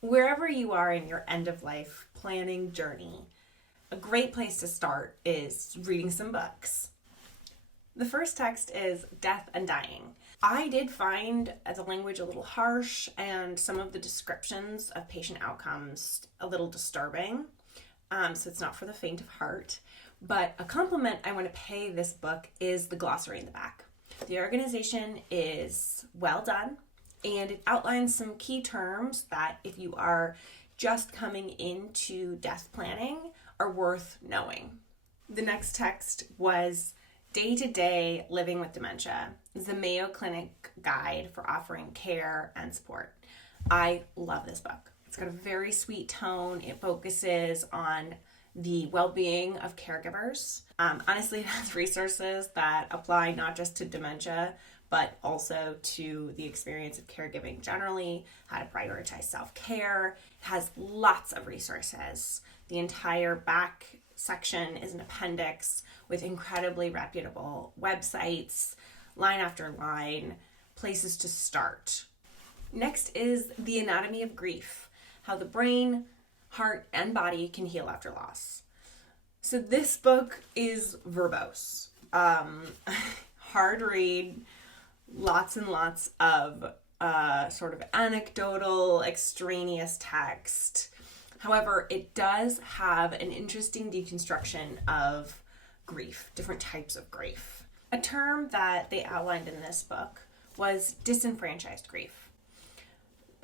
Wherever you are in your end of life planning journey, a great place to start is reading some books. The first text is Death and Dying. I did find the language a little harsh and some of the descriptions of patient outcomes a little disturbing, so it's not for the faint of heart. But a compliment I want to pay this book is the glossary in the back. The organization is well done, and it outlines some key terms that, if you are just coming into death planning, are worth knowing. The next text was Day-to-Day Living with Dementia. It's the Mayo Clinic guide for offering care and support. I love this book. It's got a very sweet tone. It focuses on the well-being of caregivers. Honestly, it has resources that apply not just to dementia, but also to the experience of caregiving generally, how to prioritize self-care. It has lots of resources. The entire back section is an appendix with incredibly reputable websites, line after line, places to start. Next is The Anatomy of Grief, how the brain, heart, and body can heal after loss. So this book is verbose. Hard read, lots and lots of sort of anecdotal, extraneous text. However, it does have an interesting deconstruction of grief, different types of grief. A term that they outlined in this book was disenfranchised grief.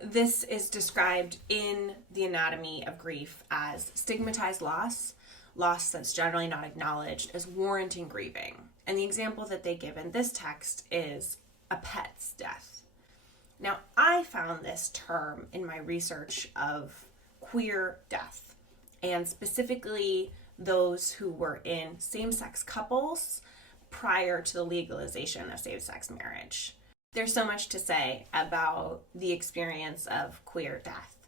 This is described in The Anatomy of Grief as stigmatized loss that's generally not acknowledged as warranting grieving. And the example that they give in this text is a pet's death. Now, I found this term in my research of queer death, and specifically those who were in same-sex couples prior to the legalization of same-sex marriage. There's so much to say about the experience of queer death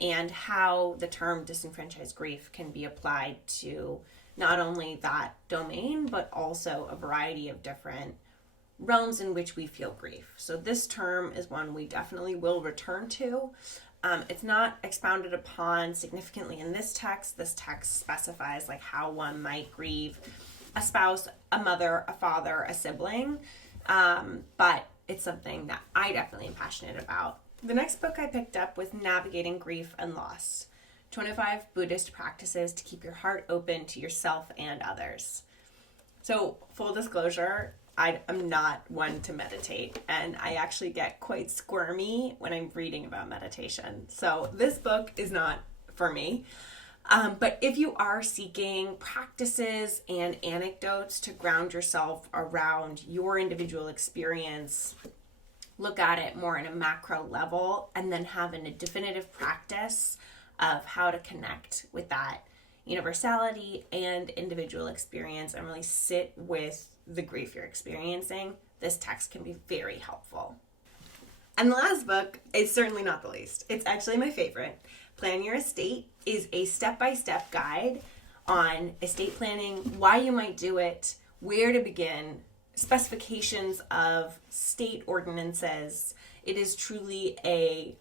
and how the term disenfranchised grief can be applied to not only that domain, but also a variety of different realms in which we feel grief. So this term is one we definitely will return to. It's not expounded upon significantly in this text. This text specifies like how one might grieve a spouse, a mother, a father, a sibling, but it's something that I definitely am passionate about. The next book I picked up was Navigating Grief and Loss, 25 Buddhist Practices to Keep Your Heart Open to Yourself and Others. So, full disclosure, I'm not one to meditate, and I actually get quite squirmy when I'm reading about meditation. So this book is not for me. But if you are seeking practices and anecdotes to ground yourself around your individual experience, look at it more in a macro level, and then have a definitive practice of how to connect with that universality and individual experience and really sit with the grief you're experiencing, this text can be very helpful. And the last book is certainly not the least. It's actually my favorite. Plan Your Estate is a step-by-step guide on estate planning, why you might do it, where to begin, specifications of state ordinances. It is truly a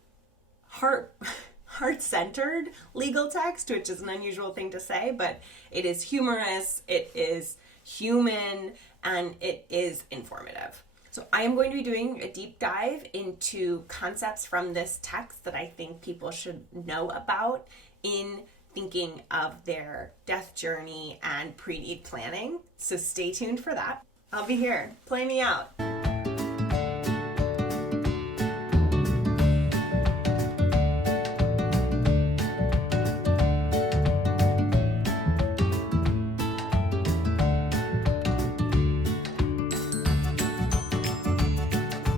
heart-centered legal text, which is an unusual thing to say, but it is humorous, it is human, and it is informative. So I am going to be doing a deep dive into concepts from this text that I think people should know about in thinking of their death journey and pre-need planning. So stay tuned for that. I'll be here. Play me out.